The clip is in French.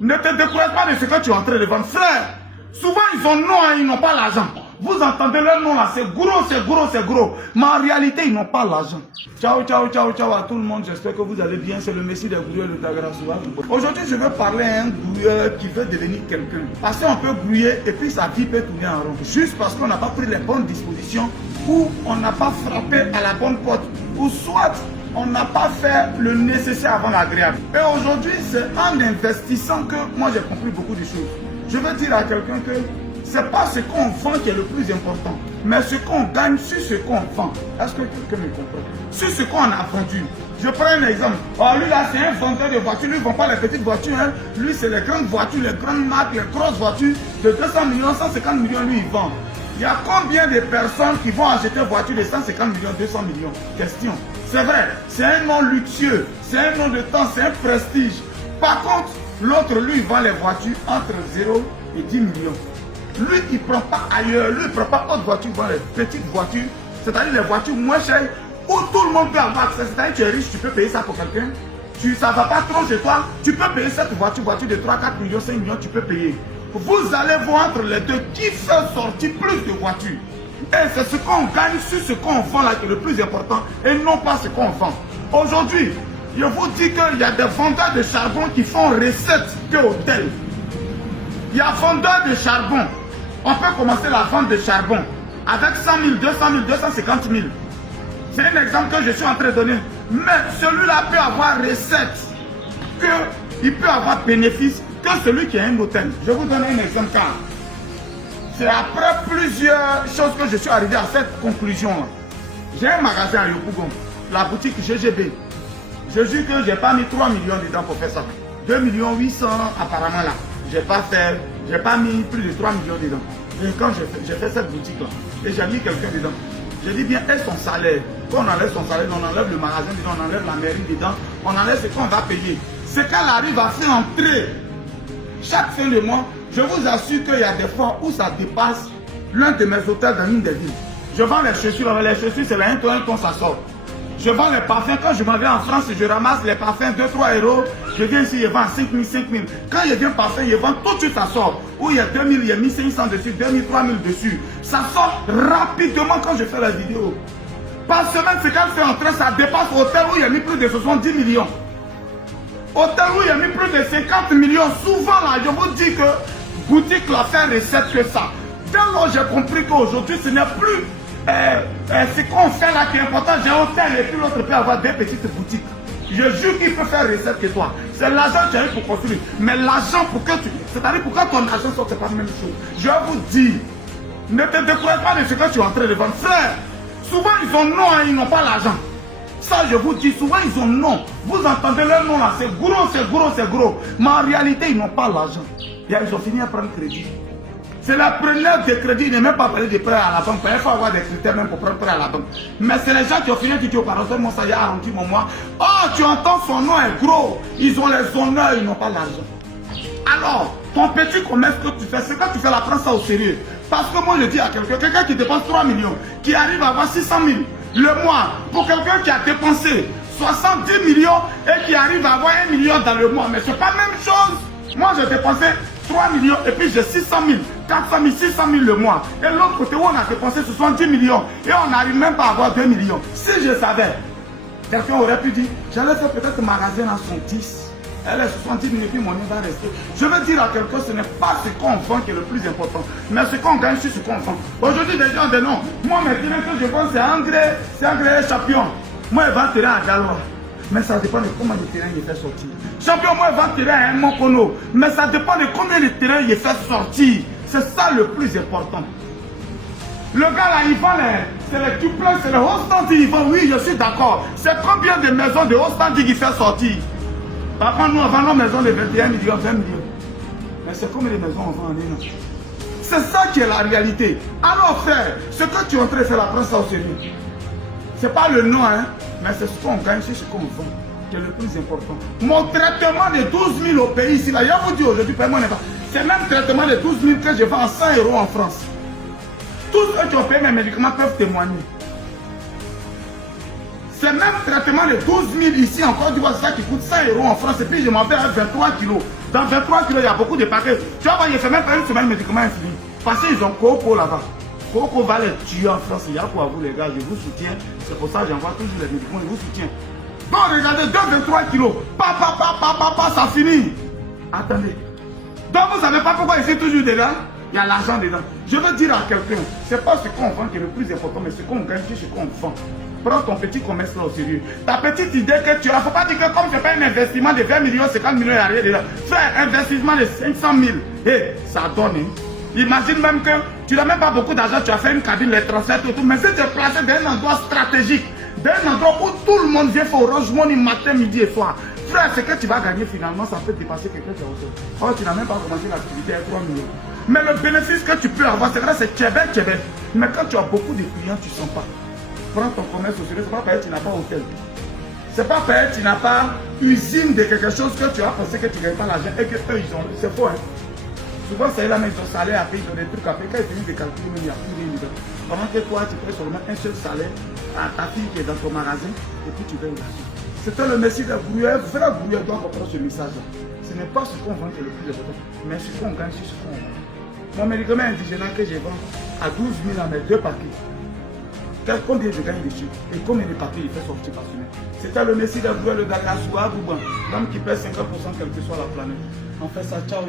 Ne te décourage pas de ce que tu es en train de vendre. Frère, souvent ils ont non, hein, ils n'ont pas l'argent. Vous entendez leur nom là, c'est gros, c'est gros, c'est gros. Mais en réalité, ils n'ont pas l'argent. Ciao, ciao, ciao, ciao à tout le monde. J'espère que vous allez bien. C'est le Messie des grouilleurs de Tagarasouba. Aujourd'hui, je veux parler à un grouilleur qui veut devenir quelqu'un. Parce qu'on peut grouiller et puis sa vie peut tourner en rond. Juste parce qu'on n'a pas pris les bonnes dispositions ou on n'a pas frappé à la bonne porte. Ou soit on n'a pas fait le nécessaire avant l'agréable. Et aujourd'hui, c'est en investissant que moi j'ai compris beaucoup de choses. Je veux dire à quelqu'un que c'est pas ce qu'on vend qui est le plus important, mais ce qu'on gagne sur ce qu'on vend. Est-ce que quelqu'un me comprend? Sur ce qu'on a vendu. Je prends un exemple. Oh, lui là, c'est un vendeur de voitures. Lui, il ne vend pas les petites voitures. Hein. Lui, c'est les grandes voitures, les grandes marques, les grosses voitures. De 200 millions, 150 millions, lui, il vend. Il y a combien de personnes qui vont acheter une voiture de 150 millions, 200 millions? Question. C'est vrai, c'est un nom luxueux, c'est un nom de temps, c'est un prestige. Par contre, l'autre, lui, il vend les voitures entre 0 et 10 millions. Lui, il ne prend pas ailleurs, lui, il ne prend pas autre voiture, il vend les petites voitures, c'est-à-dire les voitures moins chères, où tout le monde peut avoir accès. C'est-à-dire que tu es riche, tu peux payer ça pour quelqu'un. Ça ne va pas trop chez toi, tu peux payer cette voiture de 3, 4 millions, 5 millions, tu peux payer. Vous allez voir entre les deux qui fait sortir plus de voitures. Et c'est ce qu'on gagne sur ce qu'on vend là qui est le plus important et non pas ce qu'on vend. Aujourd'hui, je vous dis qu'il y a des vendeurs de charbon qui font recette que hôtel. Il y a vendeurs de charbon. On peut commencer la vente de charbon avec 100 000, 200 000, 250 000. C'est un exemple que je suis en train de donner. Mais celui-là peut avoir recette, qu'il peut avoir bénéfice que celui qui a un hôtel. Je vous donne un exemple car c'est après plusieurs choses que je suis arrivé à cette conclusion. J'ai un magasin à Yopougon, la boutique GGB. Je jure que je n'ai pas mis 3 millions dedans pour faire ça. 2 millions 800 apparemment là. J'ai pas mis plus de 3 millions dedans. Et quand j'ai fait cette boutique là, et j'ai mis quelqu'un dedans, j'ai dit bien, et son salaire. Quand on enlève son salaire, on enlève le magasin dedans, on enlève la mairie dedans, on enlève ce qu'on va payer. C'est qu'elle arrive à faire entrer chaque fin de mois. Je vous assure qu'il y a des fois où ça dépasse l'un de mes hôtels dans une des villes. Je vends les chaussures c'est la 1 tonne, ça sort. Je vends les parfums, quand je m'en vais en France, je ramasse les parfums 2-3 euros. Je viens ici, je vends 5 000, 5 000. Quand il y a un parfum, je vends tout de suite, ça sort. Où il y a 2 000, il y a 1 500 dessus, 2 000, 3 000 dessus. Ça sort rapidement quand je fais la vidéo. Par semaine, c'est quand fait entrer, ça dépasse hôtel où il y a mis plus de 70 millions. Hôtel où il y a mis plus de 50 millions. Souvent là, je vous dis que boutique la fait recette que ça. Dès lors j'ai compris qu'aujourd'hui ce n'est plus ce qu'on fait là qui est important. J'ai un hôtel et puis l'autre peut avoir des petites boutiques. Je jure qu'il peut faire recette que toi. C'est l'argent que tu as eu pour construire. Mais l'argent pour que tu... C'est-à-dire pour que ton argent sorte, c'est pas la même chose. Je vous dis, ne te décourage pas de ce que tu es en train de vendre. Frère, souvent ils ont non, hein, ils n'ont pas l'argent. Ça, je vous dis, souvent ils ont non. Vous entendez leur nom là, c'est gros, c'est gros, c'est gros. Mais en réalité, ils n'ont pas l'argent. Ils ont fini à prendre crédit. C'est la preneur de crédit, il n'est même pas parlé de prêt à la banque. Il faut avoir des critères même pour prendre prêt à la banque. Mais c'est les gens qui ont fini qui disent au parents, moi ça y a arrondi mon mois. Oh, tu entends son nom est gros. Ils ont les honneurs, ils n'ont pas l'argent. Alors, ton petit commerce que tu fais, c'est quand tu fais la prendre ça au sérieux. Parce que moi je dis à quelqu'un qui dépense 3 millions, qui arrive à avoir 600 000 le mois, pour quelqu'un qui a dépensé 70 millions et qui arrive à avoir 1 million dans le mois. Mais c'est pas la même chose. Moi j'ai dépensé 3 millions et puis j'ai 600 000, 400 000, 600 000 le mois. Et l'autre côté où on a dépensé 70 millions et on n'arrive même pas à avoir 2 millions. Si je savais, quelqu'un aurait pu dire, j'allais faire peut-être magasin à son 10. Elle est 70 000 et puis mon nez va rester. Je veux dire à quelqu'un, ce n'est pas ce qu'on vend qui est le plus important, mais ce qu'on gagne sur ce qu'on vend. Aujourd'hui, des gens disent non. Moi, mes terrains que je vends, c'est engrais champion. Moi, je vends terrain à Galois. Mais ça dépend de combien de terrain il fait sortir. Champion, moi, je vends terrain à un Mokono. Mais ça dépend de combien de terrain il fait sortir. C'est ça le plus important. Le gars là, il vend c'est les duplex, c'est le haut standing, il vend. Oui, je suis d'accord. C'est combien de maisons de haut standing qu'il fait sortir? Par contre, nous, on vend nos maisons de 21 millions, 20 millions. Mais c'est combien de maisons on vend en un an? C'est ça qui est la réalité. Alors, frère, ce que tu es en train de faire, prends ça au sérieux. C'est pas le nom, hein, mais c'est ce qu'on gagne, c'est ce qu'on vend, qui est le plus important. Mon traitement de 12 000 au pays ici, là, je vous dis aujourd'hui, c'est même traitement de 12 000 que je vends à 100 € en France. Tous ceux qui ont payé mes médicaments peuvent témoigner. C'est même traitement de 12 000 ici en Côte d'Ivoire, c'est ça qui coûte 100 € en France. Et puis je m'en vais à 23 kilos. Dans 23 kilos, il y a beaucoup de paquets. Tu vas voir, il fait même pas une semaine, le médicament est fini. Parce qu'ils ont Coco là-bas. Coco va les tuer en France. Il y a pour vous, les gars. Je vous soutiens. C'est pour ça que j'envoie toujours les médicaments. Je vous soutiens. Donc, regardez, 23 kilos. Ça finit. Attendez. Donc, vous ne savez pas pourquoi ici, toujours dedans, il y a l'argent dedans. Je veux dire à quelqu'un, ce n'est pas ce qu'on vend qui est le plus important, mais ce qu'on gagne, c'est ce qu'on vend. Prends ton petit commerce là au sérieux. Ta petite idée que tu as, il ne faut pas dire que comme je fais un investissement de 20 millions, 50 millions, il n'y a rien dedans. Fais un investissement de 500 000. Et ça donne. Hein. Imagine même que tu n'as même pas beaucoup d'argent, tu as fait une cabine, les transferts, tout. Mais si tu es placé dans un endroit stratégique, d'un endroit où tout le monde vient faire Orange Money matin, midi et soir. Frère, ce que tu vas gagner finalement, ça peut dépasser quelqu'un qui a autre. Or, tu n'as même pas commencé l'activité à 3 millions. Mais le bénéfice que tu peux avoir, c'est vrai, c'est tchébé. Mais quand tu as beaucoup de clients, tu ne sens pas. Prends ton commerce au sérieux, c'est pas parce que tu n'as pas hôtel. C'est pas parce que tu n'as pas usine de quelque chose que tu as pensé que tu ne gagnes pas l'argent et que eux, ils ont. C'est faux, hein. Souvent, c'est là, mais ils ont salaire à payer, ils ont des trucs à payer. Quand ils finissent de calculer, il n'y a plus rien dedans. Pendant que toi, tu payes seulement un seul salaire à ta fille qui est dans ton magasin et puis tu payes l'argent. C'était le Messie de Brouillard. Frère Brouillard doit comprendre ce message-là. Ce n'est pas ce qu'on vend qui est le plus important, mais ce qu'on gagne, c'est ce qu'on vend. Mon médicament indigène que je vends à 12 000 à mes 2 paquets. Combien je gagne dessus et combien de paquets il fait sortir par semaine. C'était le Messie de Brouillard, le Dakar Soua, l'homme qui pèse 50% quelle que soit la planète. On fait ça, ciao.